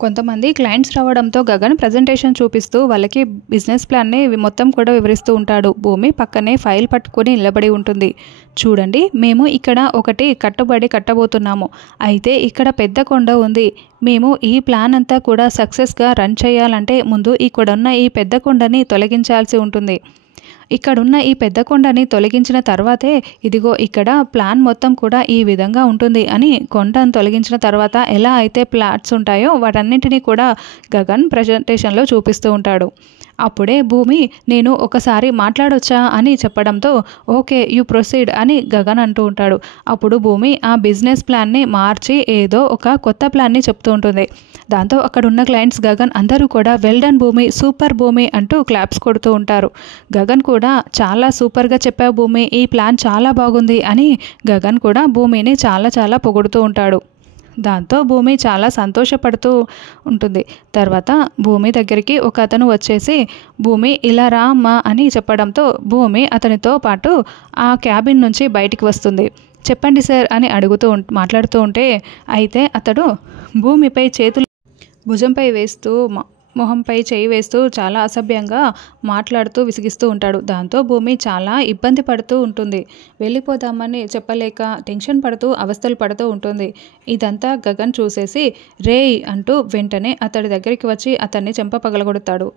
కొంతమంది క్లయింట్స్ రావడంతో గగన్ ప్రజెంటేషన్ చూపిస్తూ వాళ్ళకి బిజినెస్ ప్లాన్ని మొత్తం కూడా వివరిస్తూ ఉంటాడు. భూమి పక్కనే ఫైల్ పట్టుకొని నిలబడి ఉంటుంది. చూడండి, మేము ఇక్కడ ఒకటి కట్టుబడి కట్టబోతున్నాము. అయితే ఇక్కడ పెద్ద కొండ ఉంది. మేము ఈ ప్లాన్ అంతా కూడా సక్సెస్గా రన్ చేయాలంటే ముందు ఇక్కడున్న ఈ పెద్ద కొండని తొలగించాల్సి ఉంటుంది. ఇక్కడున్న ఈ పెద్ద కొండని తొలగించిన తర్వాతే ఇదిగో ఇక్కడ ప్లాన్ మొత్తం కూడా ఈ విధంగా ఉంటుంది అని కొండను తొలగించిన తర్వాత ఎలా అయితే ప్లాట్స్ ఉంటాయో వాటన్నింటినీ కూడా గగన్ ప్రజెంటేషన్లో చూపిస్తూ ఉంటాడు. అప్పుడే భూమి నేను ఒకసారి మాట్లాడొచ్చా అని చెప్పడంతో ఓకే యూ ప్రొసీడ్ అని గగన్ అంటూ ఉంటాడు. అప్పుడు భూమి ఆ బిజినెస్ ప్లాన్ని మార్చి ఏదో ఒక కొత్త ప్లాన్ని చెప్తూ ఉంటుంది. దాంతో అక్కడ ఉన్న క్లయింట్స్ గగన్ అందరూ కూడా వెల్ డన్ భూమి, సూపర్ భూమి అంటూ క్లాప్స్ కొడుతూ ఉంటారు. గగన్ కూడా చాలా సూపర్గా చెప్పావు భూమి, ఈ ప్లాన్ చాలా బాగుంది అని గగన్ కూడా భూమిని చాలా చాలా పొగుడుతూ ఉంటాడు. దాంతో భూమి చాలా సంతోషపడుతూ ఉంటుంది. తర్వాత భూమి దగ్గరికి ఒక అతను వచ్చేసి భూమి ఇలా రా అమ్మా అని చెప్పడంతో భూమి అతనితో పాటు ఆ క్యాబిన్ నుంచి బయటికి వస్తుంది. చెప్పండి సార్ అని మాట్లాడుతూ ఉంటే అయితే అతడు భూమిపై చేతులు భుజంపై వేస్తూ మొహంపై చేయి వేస్తూ చాలా అసభ్యంగా మాట్లాడుతూ విసిగిస్తూ ఉంటాడు. దాంతో భూమి చాలా ఇబ్బంది పడుతూ ఉంటుంది. వెళ్ళిపోదామని చెప్పలేక టెన్షన్ పడుతూ అవస్థలు పడుతూ ఉంటుంది. ఇదంతా గగన్ చూసేసి రేయ్ అంటూ వెంటనే అతడి దగ్గరికి వచ్చి అతన్ని చెంప పగలగొడతాడు.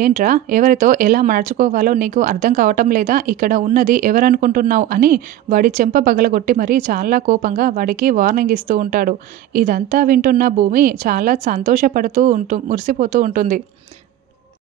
ఏంట్రా, ఎవరితో ఎలా నడుచుకోవాలో నీకు అర్థం కావటం లేదా? ఇక్కడ ఉన్నది ఎవరనుకుంటున్నావు అని వాడి చెంప పగలగొట్టి మరీ చాలా కోపంగా వాడికి వార్నింగ్ ఇస్తూ ఉంటాడు. ఇదంతా వింటున్న భూమి చాలా సంతోషపడుతూ మురిసిపోతూ ఉంటుంది.